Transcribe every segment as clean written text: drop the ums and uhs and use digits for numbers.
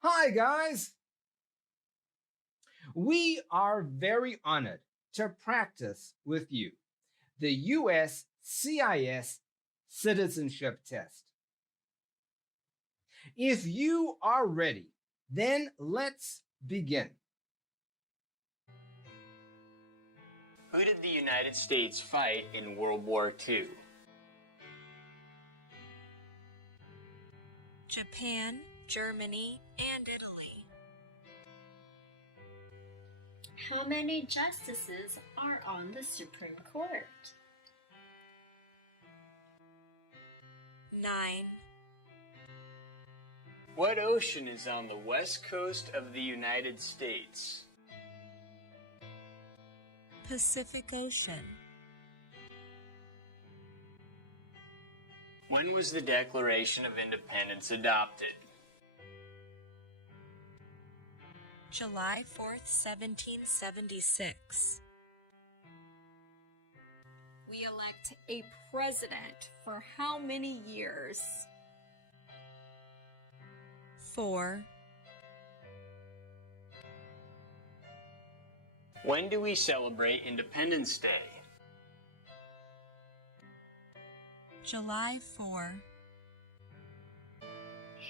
Hi, guys! We are very honored to practice with you the USCIS citizenship test. If you are ready, then let's begin. Who did the United States fight in World War II? Japan, Germany, and Italy. How many justices are on the Supreme Court? 9. What ocean is on the west coast of the United States? Pacific Ocean. When was the Declaration of Independence adopted? July 4th, 1776. We elect a president for how many years? 4. When do we celebrate Independence Day? July 4.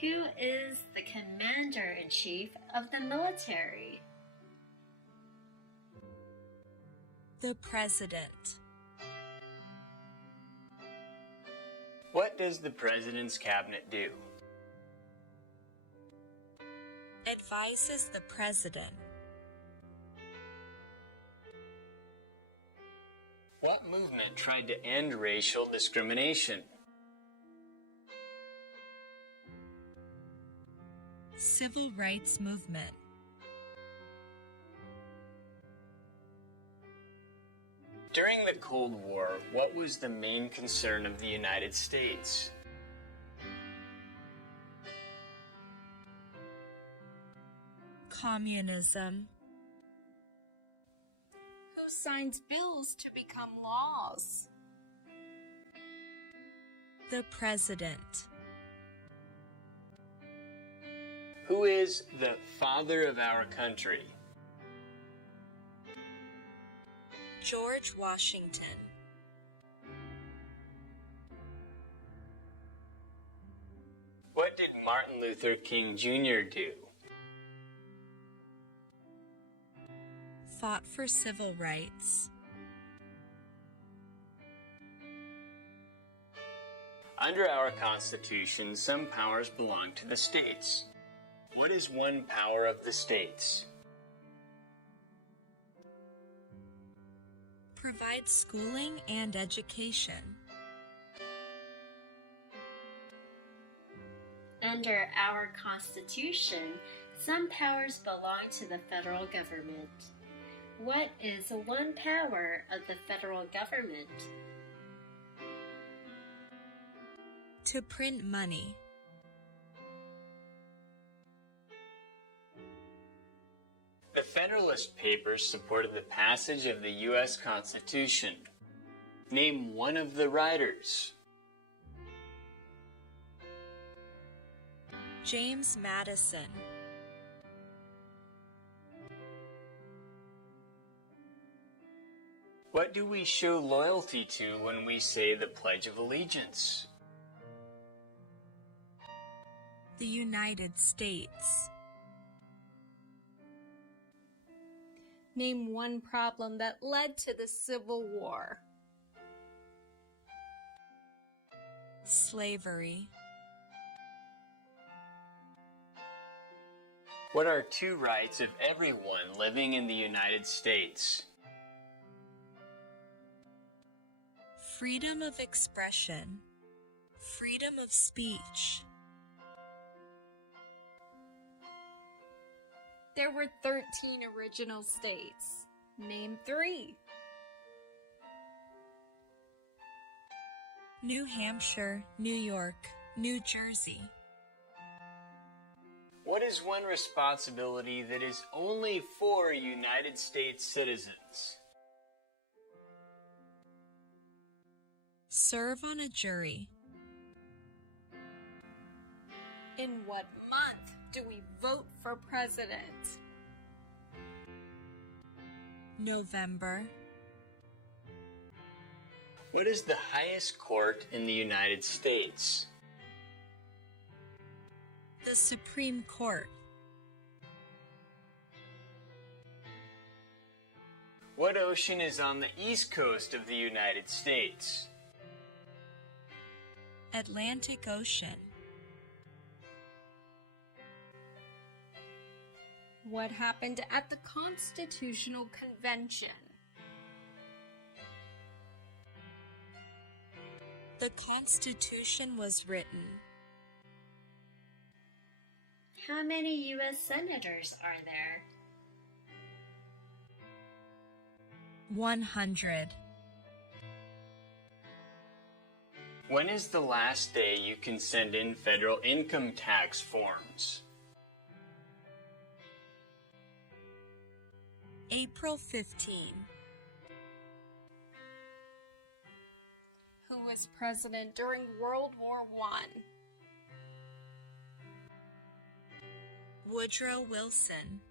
Who is the commander-in-chief of the military? The President. What does the President's Cabinet do? Advises the President. What movement tried to end racial discrimination? Civil Rights Movement. During the Cold War, what was the main concern of the United States? Communism. Who signs bills to become laws? The President. Who is the father of our country? George Washington. What did Martin Luther King Jr. do? Fought for civil rights. Under our Constitution, some powers belong to the states. What is one power of the states? Provide schooling and education. Under our Constitution, some powers belong to the federal government. What is one power of the federal government? To print money. The Federalist Papers supported the passage of the U.S. Constitution. Name one of the writers. James Madison. What do we show loyalty to when we say the Pledge of Allegiance? The United States. Name one problem that led to the Civil War. Slavery. What are two rights of everyone living in the United States? Freedom of expression. Freedom of speech. There were 13 original states. Name 3. New Hampshire, New York, New Jersey. What is one responsibility that is only for United States citizens? Serve on a jury. In what month do we vote for president? November. What is the highest court in the United States? The Supreme Court. What ocean is on the east coast of the United States? Atlantic Ocean. What happened at the Constitutional Convention? The Constitution was written. How many U.S. senators are there? 100. When is the last day you can send in federal income tax forms? April 15. Who was president during World War I? Woodrow Wilson.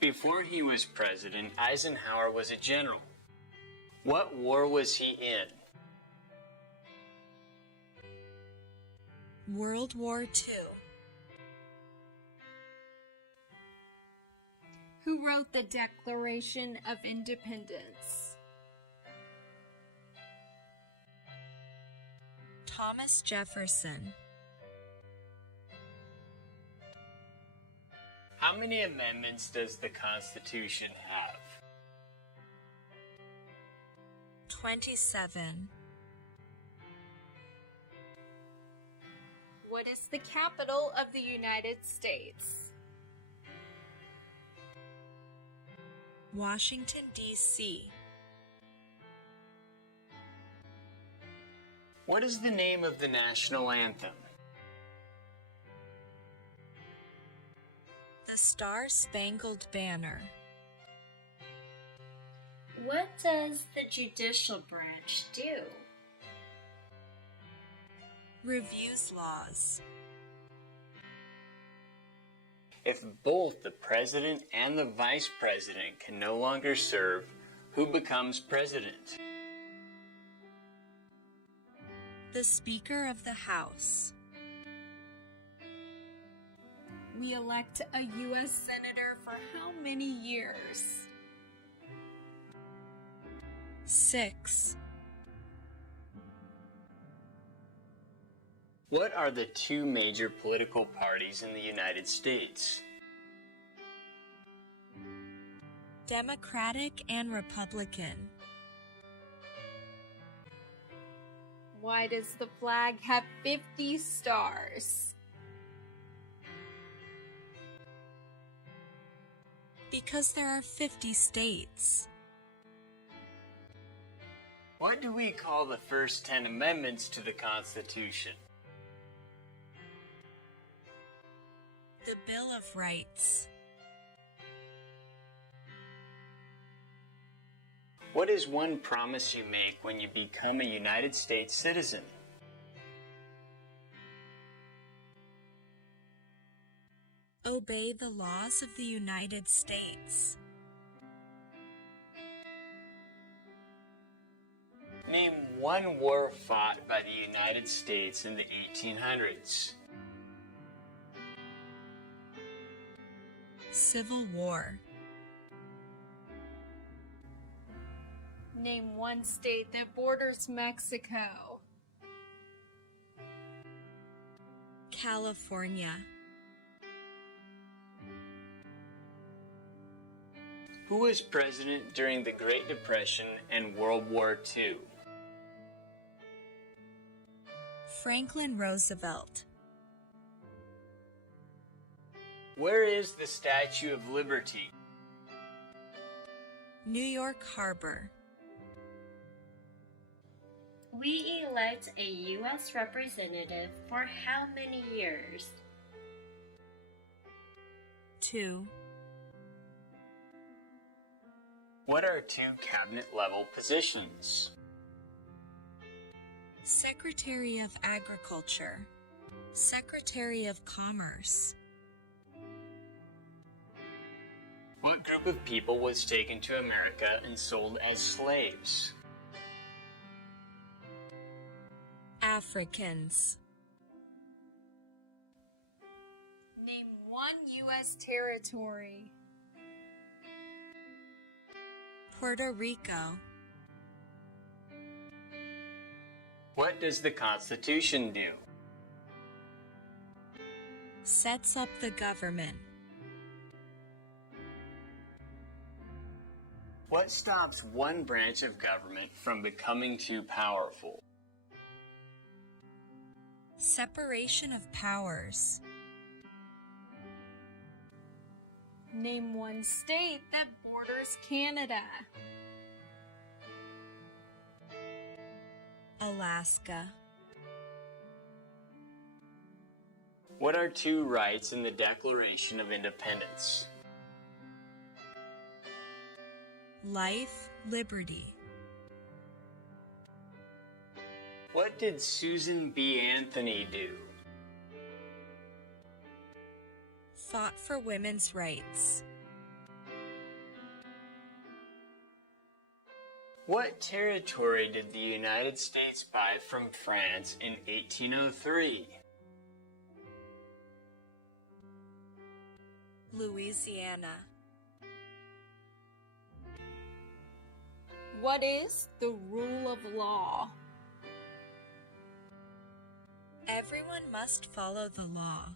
Before he was president, Eisenhower was a general. What war was he in? World War II. Who wrote the Declaration of Independence? Thomas Jefferson. How many amendments does the Constitution have? 27. What is the capital of the United States? Washington, D.C. What is the name of the national anthem? The Star-Spangled Banner. What does the judicial branch do? Reviews laws. If both the president and the vice president can no longer serve, who becomes president? The Speaker of the House. We elect a U.S. Senator for how many years? 6. What are the two major political parties in the United States? Democratic and Republican. Why does the flag have 50 stars? Because there are 50 states. What do we call the first 10 amendments to the Constitution? The Bill of Rights. What is one promise you make when you become a United States citizen? Obey the laws of the United States. Name one war fought by the United States in the 1800s. Civil War. Name one state that borders Mexico. California. Who was president during the Great Depression and World War II? Franklin Roosevelt. Where is the Statue of Liberty? New York Harbor. We elect a U.S. representative for how many years? 2. What are two cabinet-level positions? Secretary of Agriculture, Secretary of Commerce. What group of people was taken to America and sold as slaves? Africans. Name one U.S. territory. Puerto Rico. What does the Constitution do? Sets up the government. What stops one branch of government from becoming too powerful? Separation of powers. Name one state that borders Canada. Alaska. What are two rights in the Declaration of Independence? Life, liberty. What did Susan B. Anthony do? Fought for women's rights. What territory did the United States buy from France in 1803? Louisiana. What is the rule of law? Everyone must follow the law.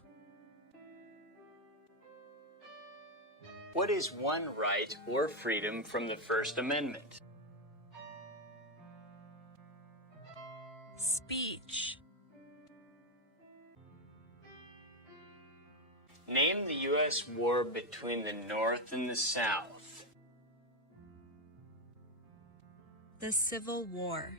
What is one right or freedom from the First Amendment? Speech. Name the U.S. war between the North and the South. The Civil War.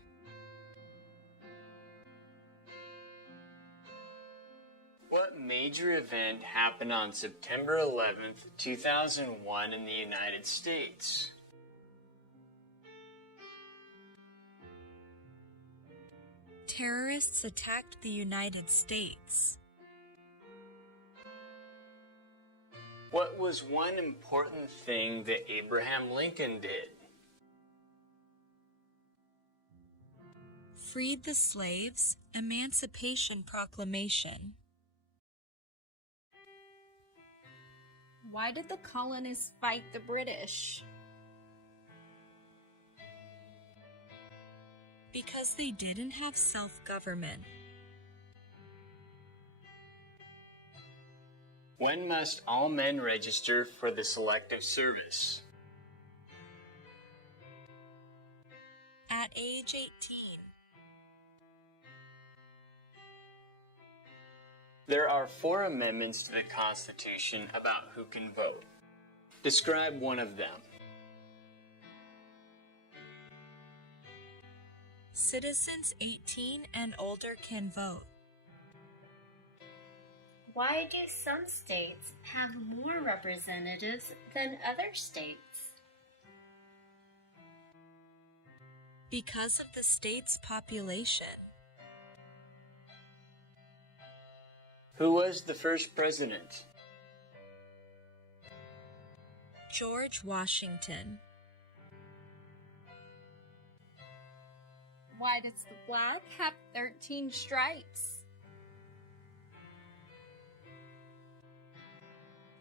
What major event happened on September 11th, 2001 in the United States? Terrorists attacked the United States. What was one important thing that Abraham Lincoln did? Freed the slaves. Emancipation Proclamation. Why did the colonists fight the British? Because they didn't have self-government. When must all men register for the Selective Service? At age 18. There are 4 amendments to the Constitution about who can vote. Describe one of them. Citizens 18 and older can vote. Why do some states have more representatives than other states? Because of the state's population. Who was the first president? George Washington. Why does the flag have 13 stripes?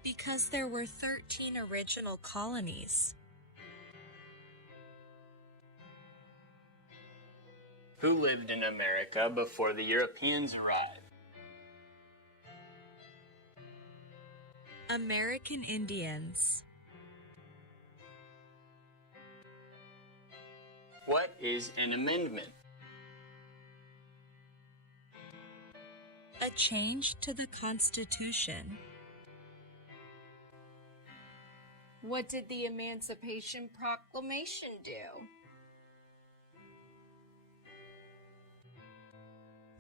Because there were 13 original colonies. Who lived in America before the Europeans arrived? American Indians. What is an amendment? A change to the Constitution. What did the Emancipation Proclamation do?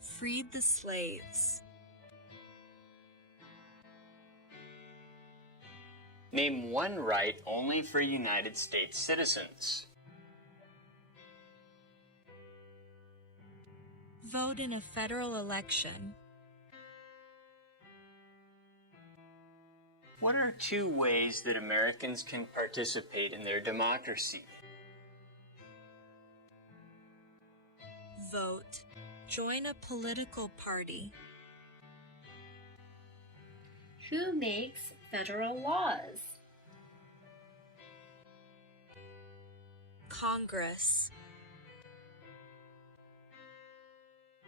Freed the slaves. Name one right only for United States citizens. Vote in a federal election. What are two ways that Americans can participate in their democracy? Vote. Join a political party. Who makes federal laws? Congress.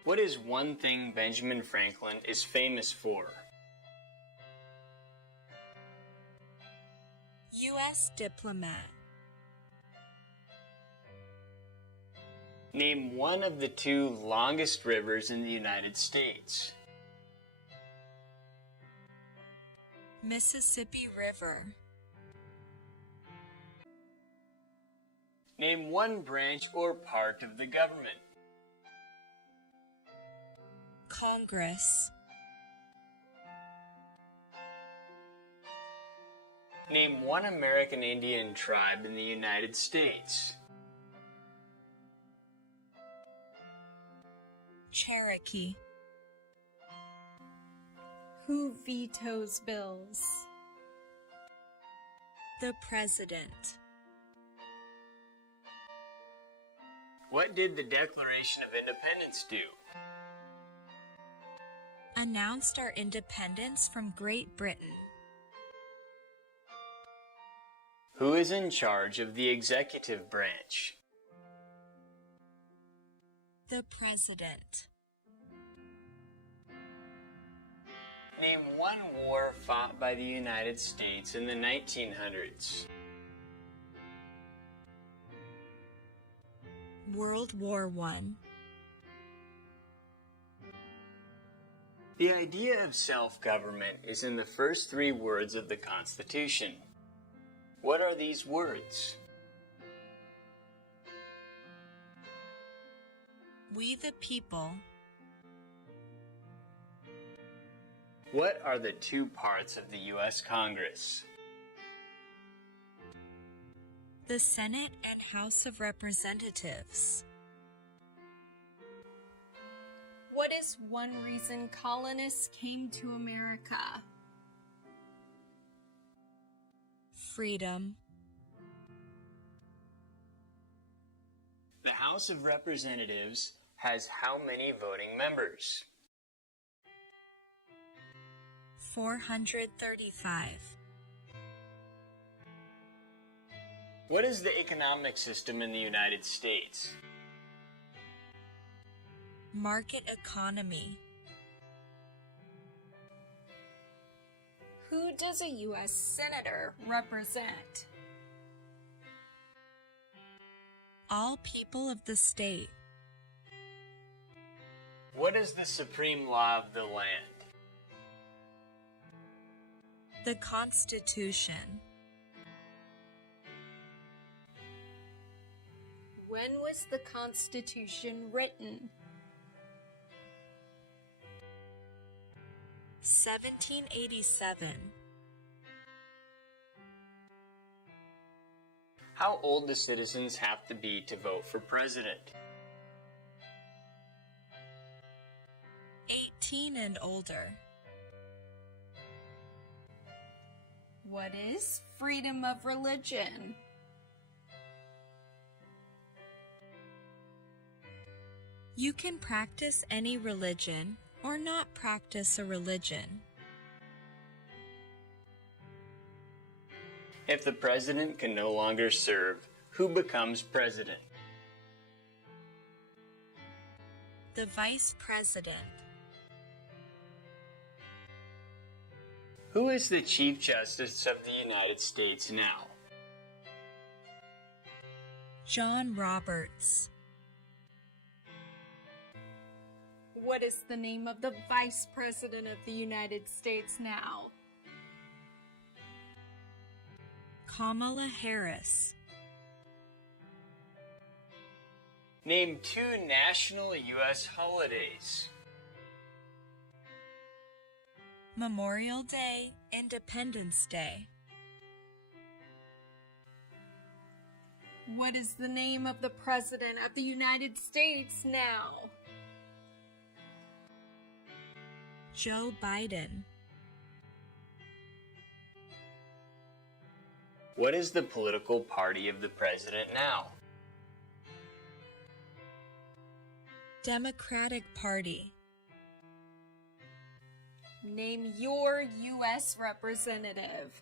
What is one thing Benjamin Franklin is famous for? U.S. diplomat. Name one of the two longest rivers in the United States. Mississippi River. Name one branch or part of the government. Congress. Name one American Indian tribe in the United States. Cherokee. Who vetoes bills? The President. What did the Declaration of Independence do? Announced our independence from Great Britain. Who is in charge of the executive branch? The President. Name one war fought by the United States in the 1900s. World War I. The idea of self-government is in the first three words of the Constitution. What are these words? We the people. What are the two parts of the U.S. Congress? The Senate and House of Representatives. What is one reason colonists came to America? Freedom. The House of Representatives has how many voting members? 435. What is the economic system in the United States? Market economy. Who does a U.S. Senator represent? All people of the state. What is the supreme law of the land? The Constitution. When was the Constitution written? 1787. How old do citizens have to be to vote for president? 18 and older. What is freedom of religion? You can practice any religion or not practice a religion. If the president can no longer serve, who becomes president? The Vice President. Who is the Chief Justice of the United States now? John Roberts. What is the name of the Vice President of the United States now? Kamala Harris. Name two national U.S. holidays. Memorial Day, Independence Day. What is the name of the President of the United States now? Joe Biden. What is the political party of the president now? Democratic Party. Name your U.S. representative.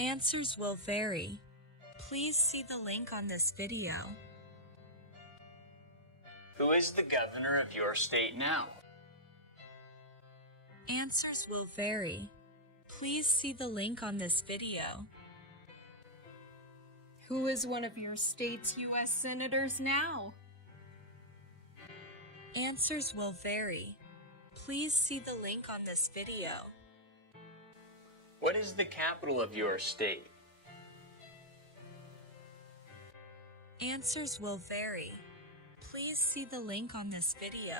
Answers will vary. Please see the link on this video. Who is the governor of your state now? Answers will vary. Please see the link on this video. Who is one of your state's U.S. senators now? Answers will vary. Please see the link on this video. What is the capital of your state? Answers will vary. Please see the link on this video.